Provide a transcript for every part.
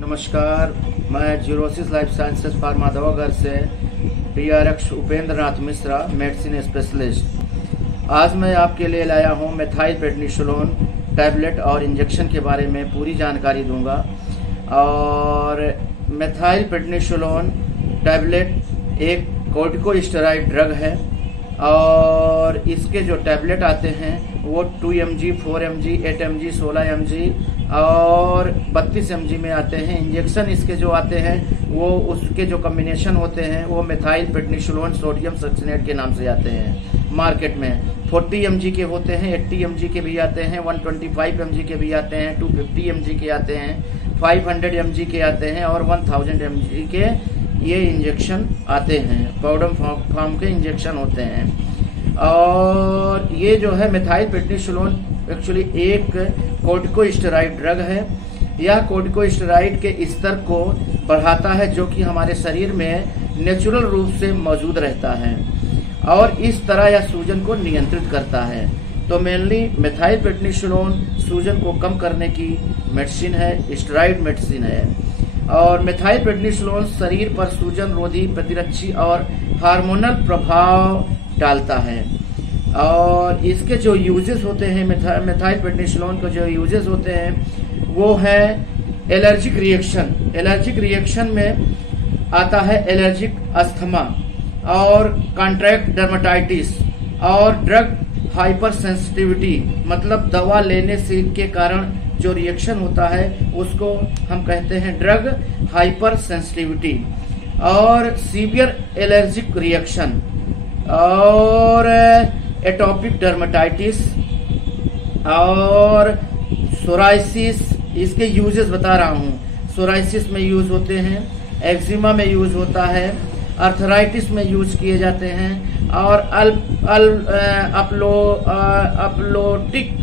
नमस्कार, मैं xerosis life sciences pharma दवाघर से DRX Upendra Nath Mishra, medicine specialist. आज मैं आपके लिए लाया हूँ मेथाइल प्रेडनिसोलोन टैबलेट और इंजेक्शन के बारे में पूरी जानकारी दूंगा। और मेथाइल प्रेडनिसोलोन टैबलेट एक कॉर्टिकोस्टेरॉइड ड्रग है और इसके जो टैबलेट आते हैं वो 2 mg, 4 mg, 8 mg, 16 mg और 32 mg में आते हैं। इंजेक्शन इसके जो आते हैं वो उसके जो कॉम्बिनेशन होते हैं वो मेथाइल प्रेडनिसोलोन सोडियम सक्सिनेट के नाम से आते हैं मार्केट में। 40 mg के होते हैं, 80 mg के भी आते हैं, 125 mg के भी आते हैं, 250 mg के आते हैं, 500 mg के आते हैं और 1000 mg के ये इंजेक्शन आते हैं। पाउडर फॉर्म के इंजेक्शन होते हैं। और ये जो है मेथाइल प्रेडनिसोलोन एक्चुअली एक कॉर्टिकोस्टेरॉइड ड्रग है। यह कॉर्टिकोस्टेरॉइड के स्तर को बढ़ाता है जो कि हमारे शरीर में नेचुरल रूप से मौजूद रहता है और इस तरह यह सूजन को नियंत्रित करता है। तो मेनली मेथाइल प्रेडनिसोलोन सूजन को कम करने की मेडिसिन है, स्टेरॉइड मेडिसिन है। और मेथाइल प्रेडनिसोलोन शरीर पर सूजन रोधी, प्रतिरक्षी और हार्मोनल प्रभाव डालता है। और इसके जो यूजेस होते हैं मेथाइल प्रेडनिसोलोन के जो यूजेस होते हैं वो है एलर्जिक रिएक्शन। एलर्जिक रिएक्शन में आता है एलर्जिक अस्थमा और कॉन्ट्रैक्ट डर्मेटाइटिस और ड्रग हाइपर सेंसिटिविटी, मतलब दवा लेने से के कारण जो रिएक्शन होता है उसको हम कहते हैं ड्रग हाइपर सेंसिटिविटी। और सीवियर एलर्जिक रिएक्शन और एटोपिक डर्मेटाइटिस और सोराइसिस, इसके यूजेस बता रहा हूँ। सोराइसिस में यूज होते हैं, एक्जिमा में यूज होता है, अर्थराइटिस में यूज किए जाते हैं और अपलोटिक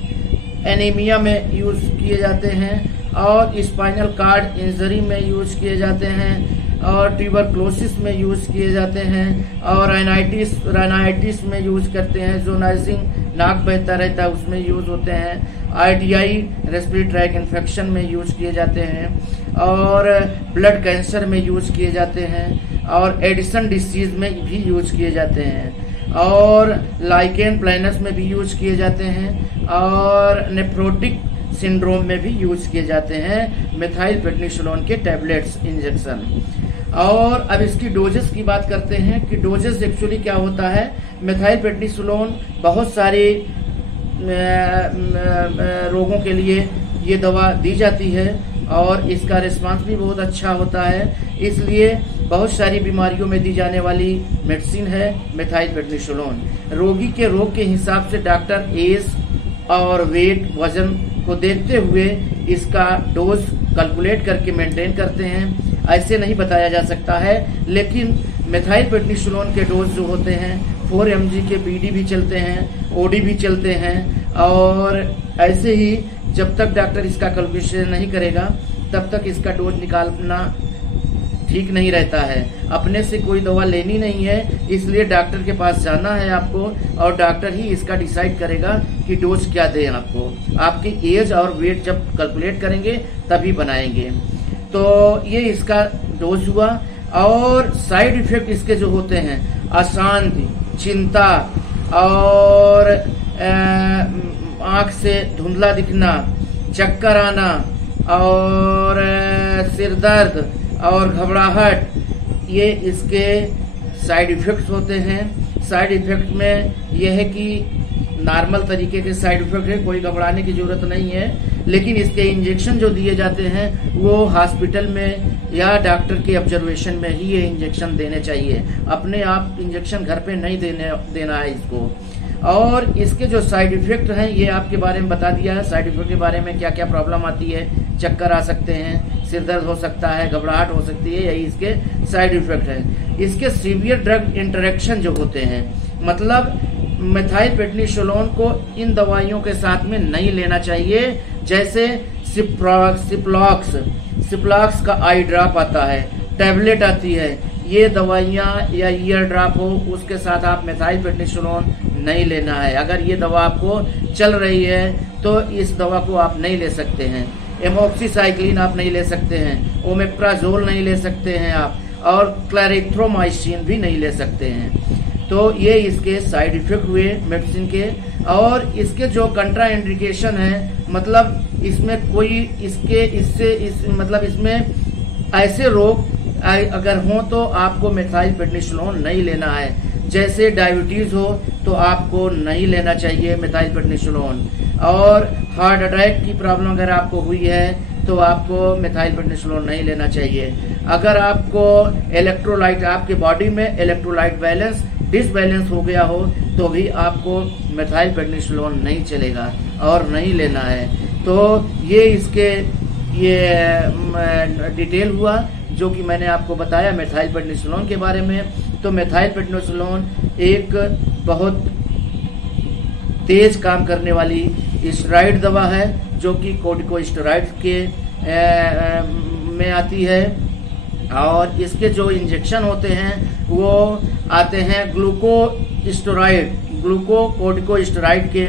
एनीमिया में यूज किए जाते हैं और स्पाइनल कार्ड इंजरी में यूज किए जाते हैं और ट्यूबरक्लोसिस में यूज किए जाते हैं और राइनाइटिस में यूज करते हैं। जो नाइजिंग नाक बहता रहता है उसमें यूज होते हैं। ITI रेस्पिरेटरी ट्रैक इन्फेक्शन में यूज किए जाते हैं और ब्लड कैंसर में यूज किए जाते हैं और एडिसन डिसीज में भी यूज किए जाते हैं और लाइकेन प्लानस में भी यूज किए जाते हैं और नेफ्रोटिक सिंड्रोम में भी यूज किए जाते हैं मेथाइल प्रेडनिसोलोन के टैबलेट्स इंजेक्शन। और अब इसकी डोजेस की बात करते हैं कि डोजेस एक्चुअली क्या होता है। मेथाइल प्रेडनिसोलोन बहुत सारे रोगों के लिए ये दवा दी जाती है और इसका रिस्पांस भी बहुत अच्छा होता है, इसलिए बहुत सारी बीमारियों में दी जाने वाली मेडिसिन है मेथाइल प्रेडनिसोलोन। रोगी के रोग के हिसाब से डॉक्टर एज और वेट, वजन को देखते हुए इसका डोज कैलकुलेट करके मेंटेन करते हैं। ऐसे नहीं बताया जा सकता है, लेकिन मेथाइल प्रेडनिसोलोन के डोज जो होते हैं 4 mg के BD भी चलते हैं, OD भी चलते हैं और ऐसे ही जब तक डॉक्टर इसका कैलकुलेशन नहीं करेगा तब तक इसका डोज निकालना ठीक नहीं रहता है। अपने से कोई दवा लेनी नहीं है, इसलिए डॉक्टर के पास जाना है आपको और डॉक्टर ही इसका डिसाइड करेगा कि डोज क्या दें आपको। आपकी एज और वेट जब कैलकुलेट करेंगे तभी बनाएंगे। तो ये इसका डोज हुआ। और साइड इफेक्ट इसके जो होते हैं अशांति, चिंता और आंख से धुंधला दिखना, चक्कर आना और सिर दर्द और घबराहट, ये इसके साइड इफेक्ट्स होते हैं। साइड इफेक्ट में यह है कि नॉर्मल तरीके के साइड इफेक्ट है, कोई घबराने की जरूरत नहीं है। लेकिन इसके इंजेक्शन जो दिए जाते हैं वो हॉस्पिटल में या डॉक्टर के ऑब्जर्वेशन में ही ये इंजेक्शन देने चाहिए। अपने आप इंजेक्शन घर पे नहीं देना है इसको। और इसके जो साइड इफेक्ट हैं ये आपके बारे में बता दिया है। साइड इफेक्ट के बारे में क्या क्या प्रॉब्लम आती है, चक्कर आ सकते हैं, सिर दर्द हो सकता है, घबराहट हो सकती है, यही इसके साइड इफेक्ट है। इसके सीवियर ड्रग इंटरेक्शन जो होते हैं, मतलब मेथाइल प्रेडनिसोलोन को इन दवाइयों के साथ में नहीं लेना चाहिए। जैसे सिप्लॉक्स का आई ड्रॉप आता है, टैबलेट आती है, ये दवाइयाँ या ईयर ड्रॉप हो उसके साथ आप मेथाइल प्रेडनिसोलोन नहीं लेना है। अगर ये दवा आपको चल रही है तो इस दवा को आप नहीं ले सकते हैं। एमोक्सीसाइक्लिन आप नहीं ले सकते हैं, ओमेप्राजोल नहीं ले सकते हैं आप, और क्लैरिथ्रोमाइसिन भी नहीं ले सकते हैं। तो ये इसके साइड इफेक्ट हुए मेडिसिन के। और इसके जो कंट्रा इंडिकेशन है, मतलब इसमें कोई मतलब इसमें ऐसे रोग अगर हो तो आपको मेथाइल प्रेडनिसोलोन नहीं लेना है। जैसे डायबिटीज हो तो आपको नहीं लेना चाहिए मेथाइल प्रेडनिसोलोन, और हार्ट अटैक की प्रॉब्लम अगर आपको हुई है तो आपको मेथाइल प्रेडनिसोलोन नहीं लेना चाहिए। अगर आपको इलेक्ट्रोलाइट, आपके बॉडी में इलेक्ट्रोलाइट बैलेंस डिसबैलेंस हो गया हो तो भी आपको मेथाइल प्रेडनिसोलोन नहीं चलेगा और नहीं लेना है। तो ये इसके डिटेल हुआ जो कि मैंने आपको बताया मेथाइल प्रेडनिसोलोन के बारे में। तो मेथाइल प्रेडनिसोलोन एक बहुत तेज काम करने वाली स्टेरॉइड दवा है जो कि कोर्टिकोस्टेरॉइड के में आती है, और इसके जो इंजेक्शन होते हैं वो आते हैं ग्लूकोकोर्टिकोस्टेरॉइड के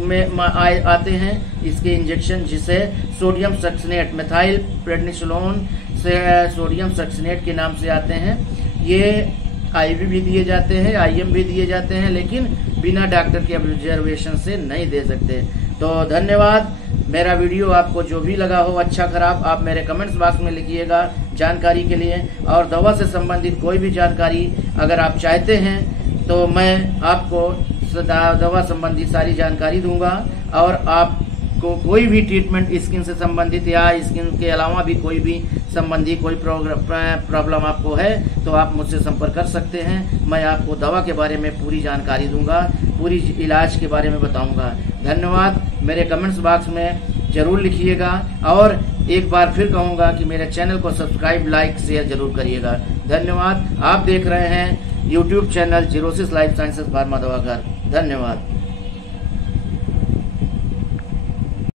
में आते हैं इसके इंजेक्शन, जिसे सोडियम सक्सिनेट, मेथाइल प्रेडनिसोलोन से सोडियम सक्सिनेट के नाम से आते हैं। ये आईवी भी दिए जाते हैं, आईएम भी दिए जाते हैं, लेकिन बिना डॉक्टर के ऑब्जर्वेशन से नहीं दे सकते। तो धन्यवाद। मेरा वीडियो आपको जो भी लगा हो अच्छा खराब, आप मेरे कमेंट्स बॉक्स में लिखिएगा जानकारी के लिए। और दवा से संबंधित कोई भी जानकारी अगर आप चाहते हैं तो मैं आपको दवा संबंधी सारी जानकारी दूंगा। और आपको कोई भी ट्रीटमेंट स्किन से संबंधित या स्किन के अलावा भी कोई भी संबंधी कोई प्रॉब्लम आपको है तो आप मुझसे संपर्क कर सकते हैं। मैं आपको दवा के बारे में पूरी जानकारी दूंगा, पूरी इलाज के बारे में बताऊंगा। धन्यवाद। मेरे कमेंट्स बॉक्स में जरूर लिखिएगा, और एक बार फिर कहूंगा कि मेरे चैनल को सब्सक्राइब, लाइक, शेयर जरूर करिएगा। धन्यवाद। आप देख रहे हैं YouTube channel Zerosis life sciences pharma Dawaghar. धन्यवाद।